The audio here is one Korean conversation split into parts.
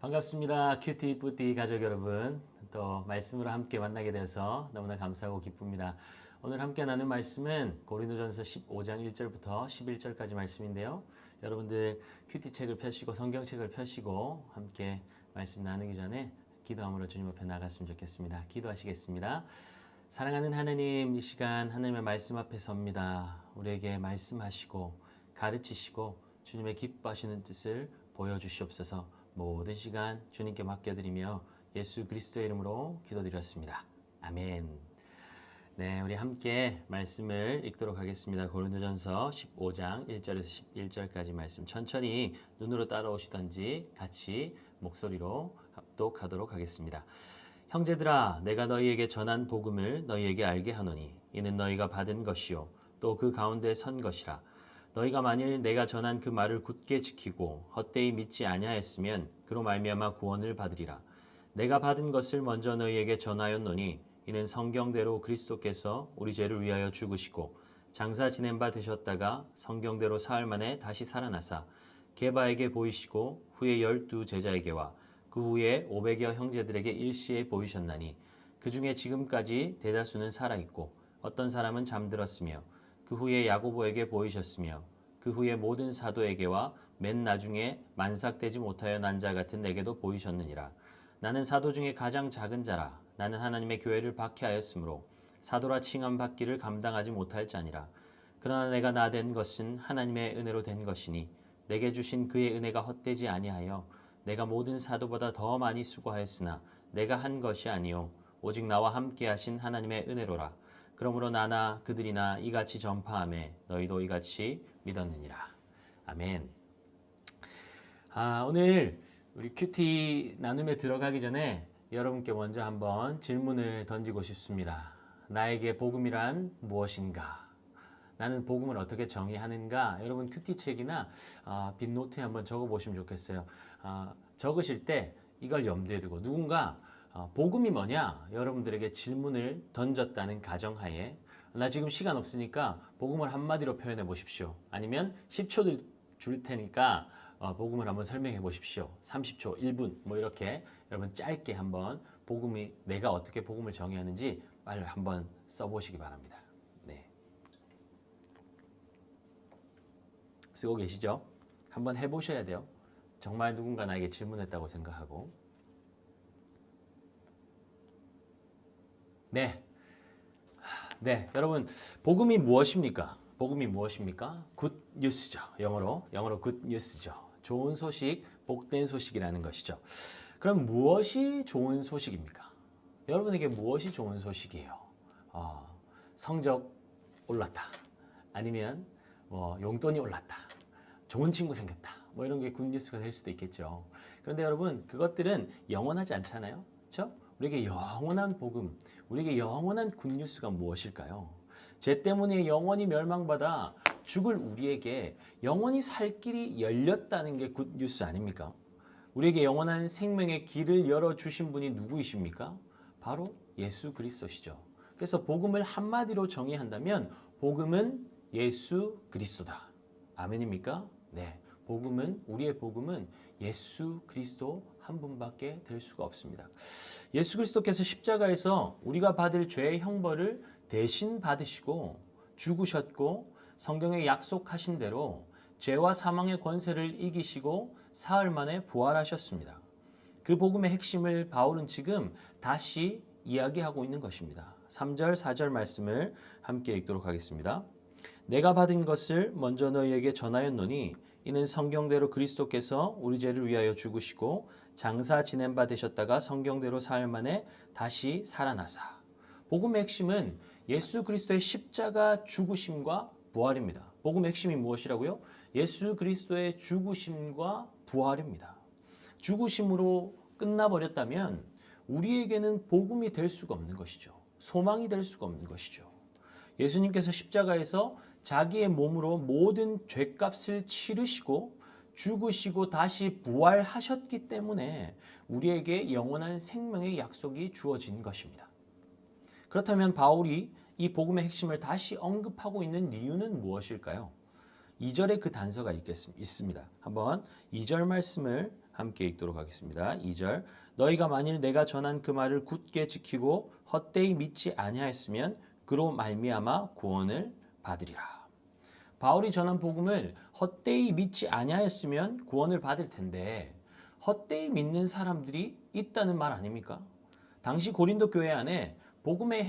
반갑습니다. 큐티 뿌띠 가족 여러분. 또 말씀으로 함께 만나게 되어서 너무나 감사하고 기쁩니다. 오늘 함께 나눌 말씀은 고린도전서 15장 1절부터 11절까지 말씀인데요. 여러분들 큐티 책을 펴시고 성경책을 펴시고 함께 말씀 나누기 전에 기도함으로 주님 앞에 나갔으면 좋겠습니다. 기도하시겠습니다. 사랑하는 하나님, 이 시간 하나님의 말씀 앞에 섭니다. 우리에게 말씀하시고 가르치시고 주님의 기뻐하시는 뜻을 보여주시옵소서. 모든 시간 주님께 맡겨드리며 예수 그리스도의 이름으로 기도드렸습니다. 아멘. 네, 우리 함께 말씀을 읽도록 하겠습니다. 고린도전서 15장 1절에서 11절까지 말씀 천천히 눈으로 따라오시던지 같이 목소리로 합독하도록 하겠습니다. 형제들아, 내가 너희에게 전한 복음을 너희에게 알게 하노니 이는 너희가 받은 것이요 또 그 가운데 선 것이라. 너희가 만일 내가 전한 그 말을 굳게 지키고 헛되이 믿지 아니하였으면 그로 말미암아 구원을 받으리라. 내가 받은 것을 먼저 너희에게 전하였노니 이는 성경대로 그리스도께서 우리 죄를 위하여 죽으시고 장사 지낸 바 되셨다가 성경대로 사흘 만에 다시 살아나사 게바에게 보이시고 후에 12 제자에게와 그 후에 500여 형제들에게 일시에 보이셨나니 그 중에 지금까지 대다수는 살아있고 어떤 사람은 잠들었으며 그 후에 야고보에게 보이셨으며 그 후에 모든 사도에게와 맨 나중에 만삭되지 못하여 난 자 같은 내게도 보이셨느니라. 나는 사도 중에 가장 작은 자라. 나는 하나님의 교회를 박해하였으므로 사도라 칭함 받기를 감당하지 못할 자니라. 그러나 내가 나 된 것은 하나님의 은혜로 된 것이니 내게 주신 그의 은혜가 헛되지 아니하여 내가 모든 사도보다 더 많이 수고하였으나 내가 한 것이 아니요 오직 나와 함께 하신 하나님의 은혜로라. 그러므로 나나 그들이나 이같이 전파하매 너희도 이같이 믿었느니라. 아멘. 오늘 우리 큐티 나눔에 들어가기 전에 여러분께 먼저 한번 질문을 던지고 싶습니다. 나에게 복음이란 무엇인가? 나는 복음을 어떻게 정의하는가? 여러분 큐티 책이나 빈 노트에 한번 적어보시면 좋겠어요. 적으실 때 이걸 염두에 두고 누군가 복음이 뭐냐? 여러분들에게 질문을 던졌다는 가정하에 나 지금 시간 없으니까 복음을 한마디로 표현해 보십시오. 아니면 10초 줄 테니까 복음을 한번 설명해 보십시오. 30초, 1분 뭐 이렇게 여러분 짧게 한번 복음이 내가 어떻게 복음을 정의하는지 빨리 한번 써보시기 바랍니다. 네. 쓰고 계시죠? 한번 해보셔야 돼요. 정말 누군가 나에게 질문했다고 생각하고. 네. 여러분, 복음이 무엇입니까? 복음이 무엇입니까? 굿 뉴스죠. 영어로 굿 뉴스죠. 좋은 소식, 복된 소식이라는 것이죠. 그럼 무엇이 좋은 소식입니까? 여러분에게 무엇이 좋은 소식이에요? 성적 올랐다. 아니면 용돈이 올랐다. 좋은 친구 생겼다. 뭐 이런 게 굿 뉴스가 될 수도 있겠죠. 그런데 여러분, 그것들은 영원하지 않잖아요. 그렇죠? 우리에게 영원한 복음, 우리에게 영원한 굿뉴스가 무엇일까요? 죄 때문에 영원히 멸망받아 죽을 우리에게 영원히 살 길이 열렸다는 게 굿뉴스 아닙니까? 우리에게 영원한 생명의 길을 열어주신 분이 누구이십니까? 바로 예수 그리스도시죠. 그래서 복음을 한마디로 정의한다면 복음은 예수 그리스도다. 아멘입니까? 네. 우리의 복음은 예수 그리스도 한 분밖에 될 수가 없습니다. 예수 그리스도께서 십자가에서 우리가 받을 죄의 형벌을 대신 받으시고 죽으셨고 성경에 약속하신 대로 죄와 사망의 권세를 이기시고 사흘 만에 부활하셨습니다. 그 복음의 핵심을 바울은 지금 다시 이야기하고 있는 것입니다. 3절, 4절 말씀을 함께 읽도록 하겠습니다. 내가 받은 것을 먼저 너희에게 전하였노니 이는 성경대로 그리스도께서 우리 죄를 위하여 죽으시고 장사 지낸 바 되셨다가 성경대로 사흘 만에 다시 살아나사. 복음의 핵심은 예수 그리스도의 십자가 죽으심과 부활입니다. 복음의 핵심이 무엇이라고요? 예수 그리스도의 죽으심과 부활입니다. 죽으심으로 끝나버렸다면 우리에게는 복음이 될 수가 없는 것이죠. 소망이 될 수가 없는 것이죠. 예수님께서 십자가에서 자기의 몸으로 모든 죄값을 치르시고 죽으시고 다시 부활하셨기 때문에 우리에게 영원한 생명의 약속이 주어진 것입니다. 그렇다면 바울이 이 복음의 핵심을 다시 언급하고 있는 이유는 무엇일까요? 2절에 그 단서가 있습니다. 한번 2절 말씀을 함께 읽도록 하겠습니다. 2절 너희가 만일 내가 전한 그 말을 굳게 지키고 헛되이 믿지 아니하였으면 그로 말미암아 구원을 받으리라. 바울이 전한 복음을 헛되이 믿지 아니하였으면 구원을 받을 텐데 헛되이 믿는 사람들이 있다는 말 아닙니까? 당시 고린도 교회 안에 복음의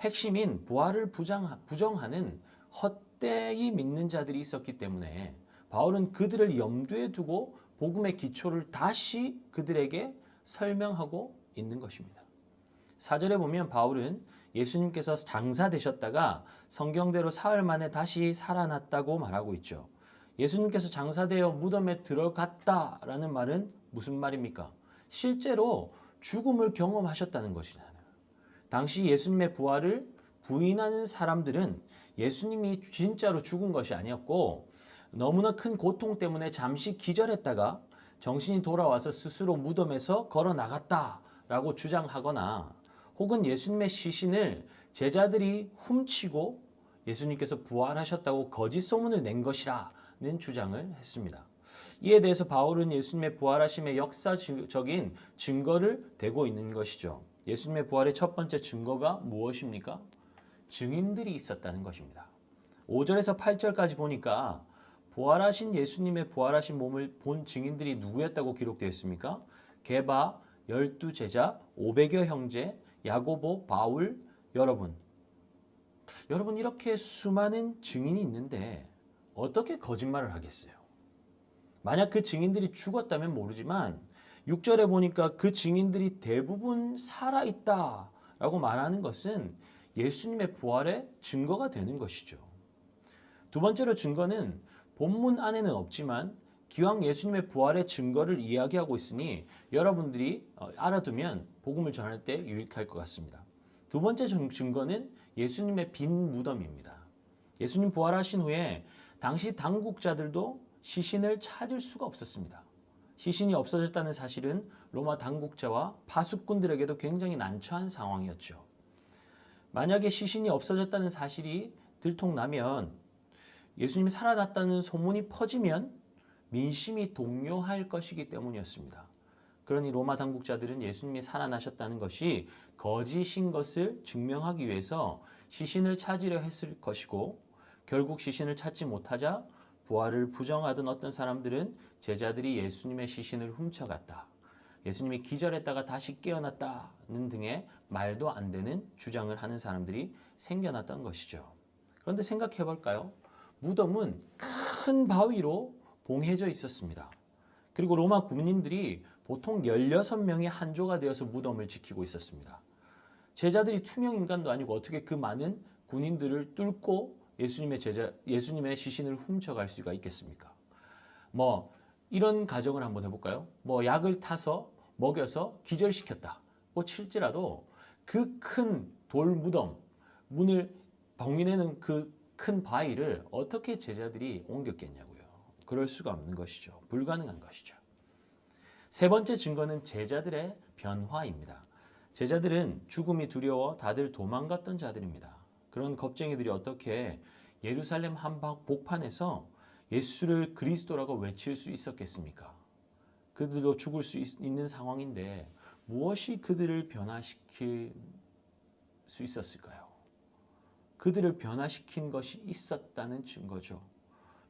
핵심인 부활을 부정하는 헛되이 믿는 자들이 있었기 때문에 바울은 그들을 염두에 두고 복음의 기초를 다시 그들에게 설명하고 있는 것입니다. 4절에 보면 바울은 예수님께서 장사되셨다가 성경대로 사흘 만에 다시 살아났다고 말하고 있죠. 예수님께서 장사되어 무덤에 들어갔다라는 말은 무슨 말입니까? 실제로 죽음을 경험하셨다는 것이잖아요. 당시 예수님의 부활을 부인하는 사람들은 예수님이 진짜로 죽은 것이 아니었고 너무나 큰 고통 때문에 잠시 기절했다가 정신이 돌아와서 스스로 무덤에서 걸어 나갔다라고 주장하거나 혹은 예수님의 시신을 제자들이 훔치고 예수님께서 부활하셨다고 거짓 소문을 낸 것이라는 주장을 했습니다. 이에 대해서 바울은 예수님의 부활하심의 역사적인 증거를 대고 있는 것이죠. 예수님의 부활의 첫 번째 증거가 무엇입니까? 증인들이 있었다는 것입니다. 5절에서 8절까지 보니까 부활하신 예수님의 부활하신 몸을 본 증인들이 누구였다고 기록되어 있습니까? 게바, 12제자, 500여 형제, 야고보, 바울, 여러분 이렇게 수많은 증인이 있는데 어떻게 거짓말을 하겠어요? 만약 그 증인들이 죽었다면 모르지만 6절에 보니까 그 증인들이 대부분 살아있다라고 말하는 것은 예수님의 부활의 증거가 되는 것이죠. 두 번째로 증거는 본문 안에는 없지만 기왕 예수님의 부활의 증거를 이야기하고 있으니 여러분들이 알아두면 복음을 전할 때 유익할 것 같습니다. 두 번째 증거는 예수님의 빈 무덤입니다. 예수님 부활하신 후에 당시 당국자들도 시신을 찾을 수가 없었습니다. 시신이 없어졌다는 사실은 로마 당국자와 파수꾼들에게도 굉장히 난처한 상황이었죠. 만약에 시신이 없어졌다는 사실이 들통나면 예수님이 살아났다는 소문이 퍼지면 민심이 동요할 것이기 때문이었습니다. 그러니 로마 당국자들은 예수님이 살아나셨다는 것이 거짓인 것을 증명하기 위해서 시신을 찾으려 했을 것이고 결국 시신을 찾지 못하자 부활을 부정하던 어떤 사람들은 제자들이 예수님의 시신을 훔쳐갔다. 예수님이 기절했다가 다시 깨어났다는 등의 말도 안 되는 주장을 하는 사람들이 생겨났던 것이죠. 그런데 생각해 볼까요? 무덤은 큰 바위로 봉해져 있었습니다. 그리고 로마 군인들이 보통 16명의 한 조가 되어서 무덤을 지키고 있었습니다. 제자들이 투명 인간도 아니고 어떻게 그 많은 군인들을 뚫고 예수님의 시신을 훔쳐갈 수가 있겠습니까? 이런 가정을 한번 해볼까요? 약을 타서 먹여서 기절시켰다고 칠지라도 그 큰 돌 무덤, 문을 봉인해놓은 그 큰 바위를 어떻게 제자들이 옮겼겠냐고요. 그럴 수가 없는 것이죠. 불가능한 것이죠. 세 번째 증거는 제자들의 변화입니다. 제자들은 죽음이 두려워 다들 도망갔던 자들입니다. 그런 겁쟁이들이 어떻게 예루살렘 한복판에서 예수를 그리스도라고 외칠 수 있었겠습니까? 그들도 죽을 수 있는 상황인데 무엇이 그들을 변화시킬 수 있었을까요? 그들을 변화시킨 것이 있었다는 증거죠.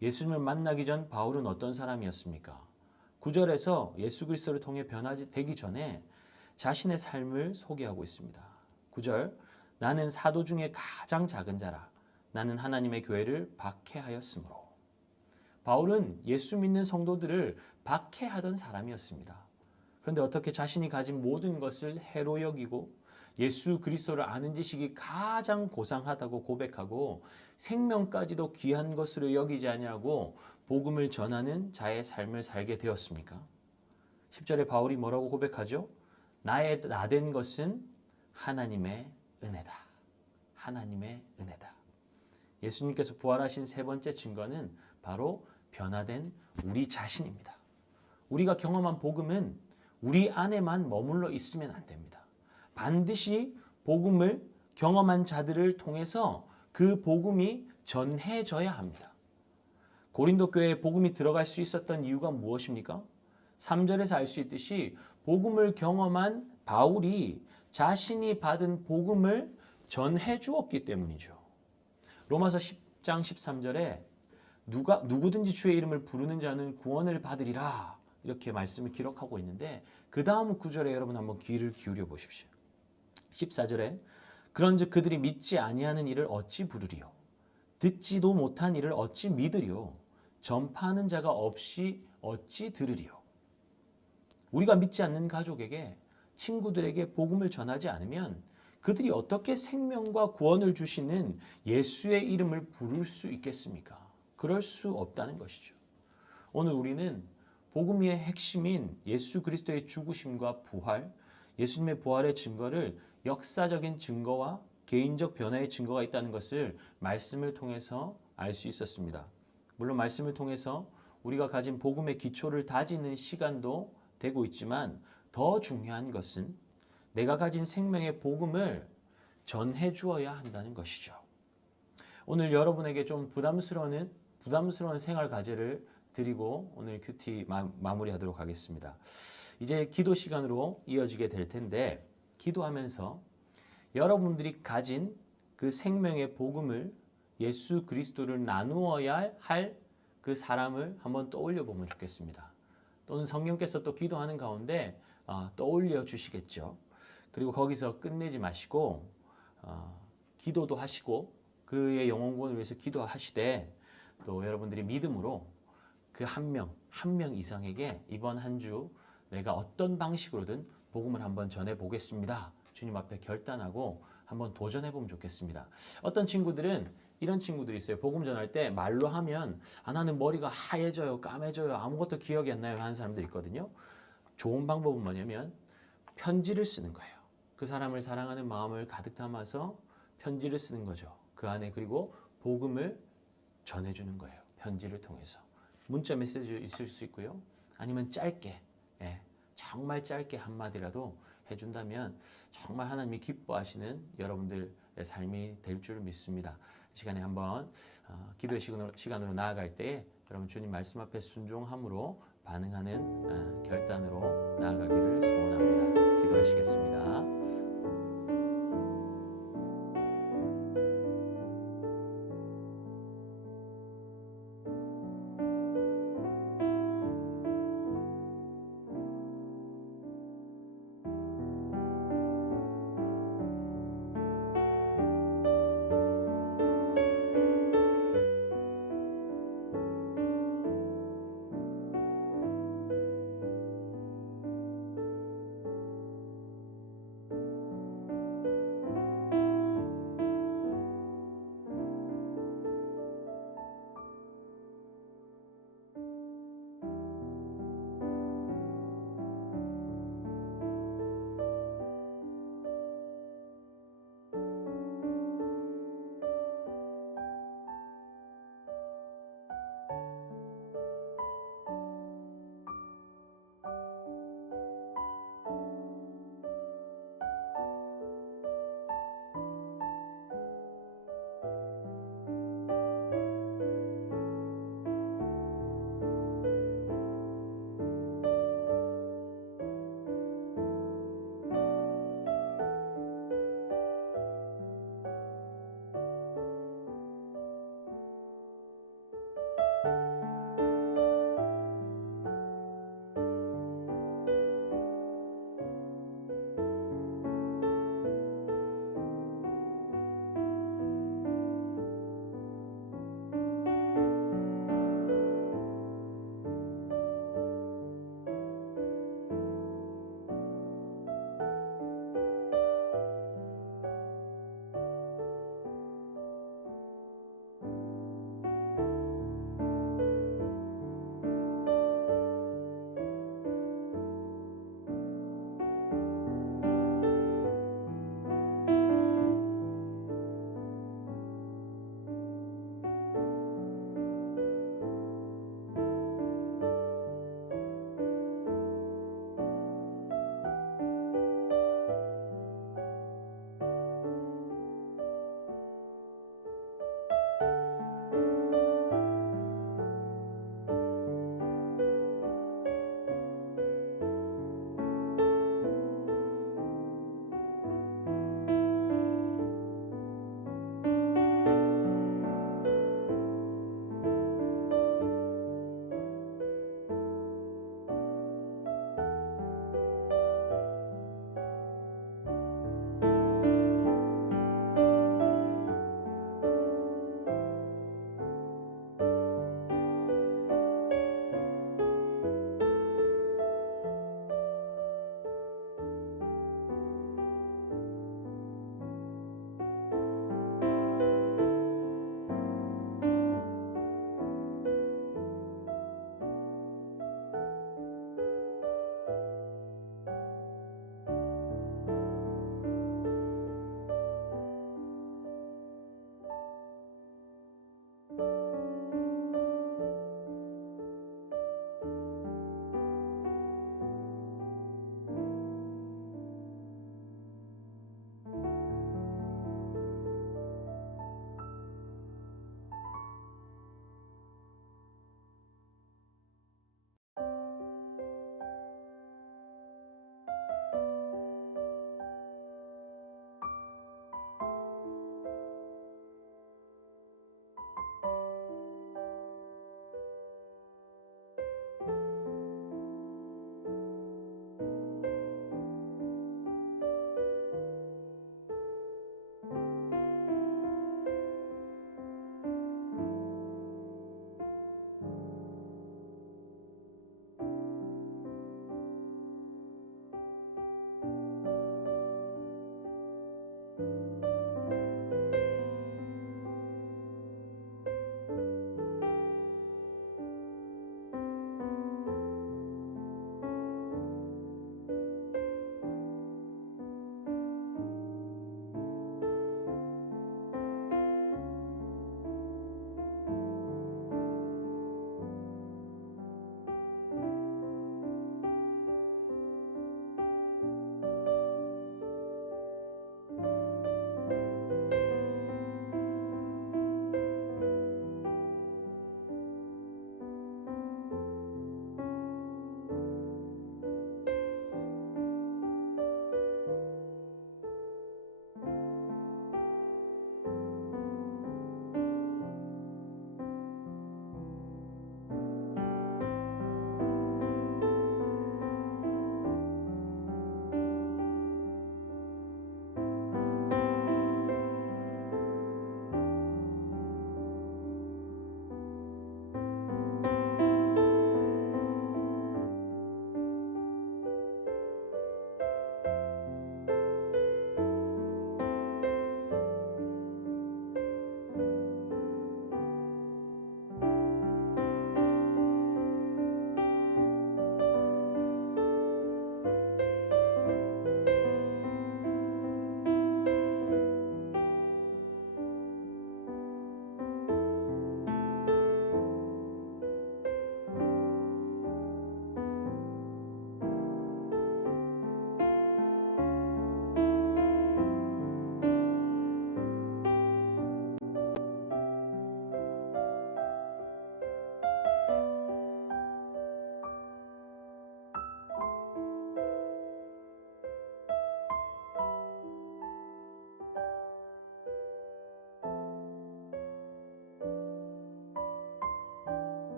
예수님을 만나기 전 바울은 어떤 사람이었습니까? 9절에서 예수 그리스도를 통해 변화되기 전에 자신의 삶을 소개하고 있습니다. 9절 나는 사도 중에 가장 작은 자라 나는 하나님의 교회를 박해하였으므로. 바울은 예수 믿는 성도들을 박해하던 사람이었습니다. 그런데 어떻게 자신이 가진 모든 것을 해로 여기고 예수 그리스도를 아는 지식이 가장 고상하다고 고백하고 생명까지도 귀한 것으로 여기지 아니하고 복음을 전하는 자의 삶을 살게 되었습니까? 10절에 바울이 뭐라고 고백하죠? 나의 나된 것은 하나님의 은혜다. 하나님의 은혜다. 예수님께서 부활하신 세 번째 증거는 바로 변화된 우리 자신입니다. 우리가 경험한 복음은 우리 안에만 머물러 있으면 안 됩니다. 반드시 복음을 경험한 자들을 통해서 그 복음이 전해져야 합니다. 고린도 교회에 복음이 들어갈 수 있었던 이유가 무엇입니까? 3절에서 알 수 있듯이 복음을 경험한 바울이 자신이 받은 복음을 전해 주었기 때문이죠. 로마서 10장 13절에 누구든지 주의 이름을 부르는 자는 구원을 받으리라 이렇게 말씀을 기록하고 있는데 그 다음 구절에 여러분 한번 귀를 기울여 보십시오. 14절에 그런즉 그들이 믿지 아니하는 일을 어찌 부르리요 듣지도 못한 일을 어찌 믿으리요 전파하는 자가 없이 어찌 들으리요. 우리가 믿지 않는 가족에게 친구들에게 복음을 전하지 않으면 그들이 어떻게 생명과 구원을 주시는 예수의 이름을 부를 수 있겠습니까? 그럴 수 없다는 것이죠. 오늘 우리는 복음의 핵심인 예수 그리스도의 죽으심과 부활, 예수님의 부활의 증거를 역사적인 증거와 개인적 변화의 증거가 있다는 것을 말씀을 통해서 알 수 있었습니다. 물론 말씀을 통해서 우리가 가진 복음의 기초를 다지는 시간도 되고 있지만 더 중요한 것은 내가 가진 생명의 복음을 전해 주어야 한다는 것이죠. 오늘 여러분에게 좀 부담스러운 생활 과제를 드리고 오늘 큐티 마무리하도록 하겠습니다. 이제 기도 시간으로 이어지게 될 텐데 기도하면서 여러분들이 가진 그 생명의 복음을 예수 그리스도를 나누어야 할 그 사람을 한번 떠올려 보면 좋겠습니다. 또는 성령께서 또 기도하는 가운데 떠올려 주시겠죠. 그리고 거기서 끝내지 마시고 기도도 하시고 그의 영혼구원을 위해서 기도하시되 또 여러분들이 믿음으로 그 한 명 이상에게 이번 한 주 내가 어떤 방식으로든 복음을 한번 전해 보겠습니다. 주님 앞에 결단하고 한번 도전해 보면 좋겠습니다. 어떤 친구들은 이런 친구들이 있어요. 복음 전할 때 말로 하면 나는 머리가 하얘져요, 까매져요, 아무것도 기억이 안 나요 하는 사람들이 있거든요. 좋은 방법은 뭐냐면 편지를 쓰는 거예요. 그 사람을 사랑하는 마음을 가득 담아서 편지를 쓰는 거죠. 그 안에 그리고 복음을 전해주는 거예요. 편지를 통해서. 문자 메시지 있을 수 있고요. 아니면 짧게, 정말 짧게 한마디라도 해준다면 정말 하나님이 기뻐하시는 여러분들의 삶이 될 줄 믿습니다. 이 시간에 한번 기도의 시간으로 나아갈 때 여러분 주님 말씀 앞에 순종함으로 반응하는 결단으로 나아가기를 소원합니다. 기도하시겠습니다.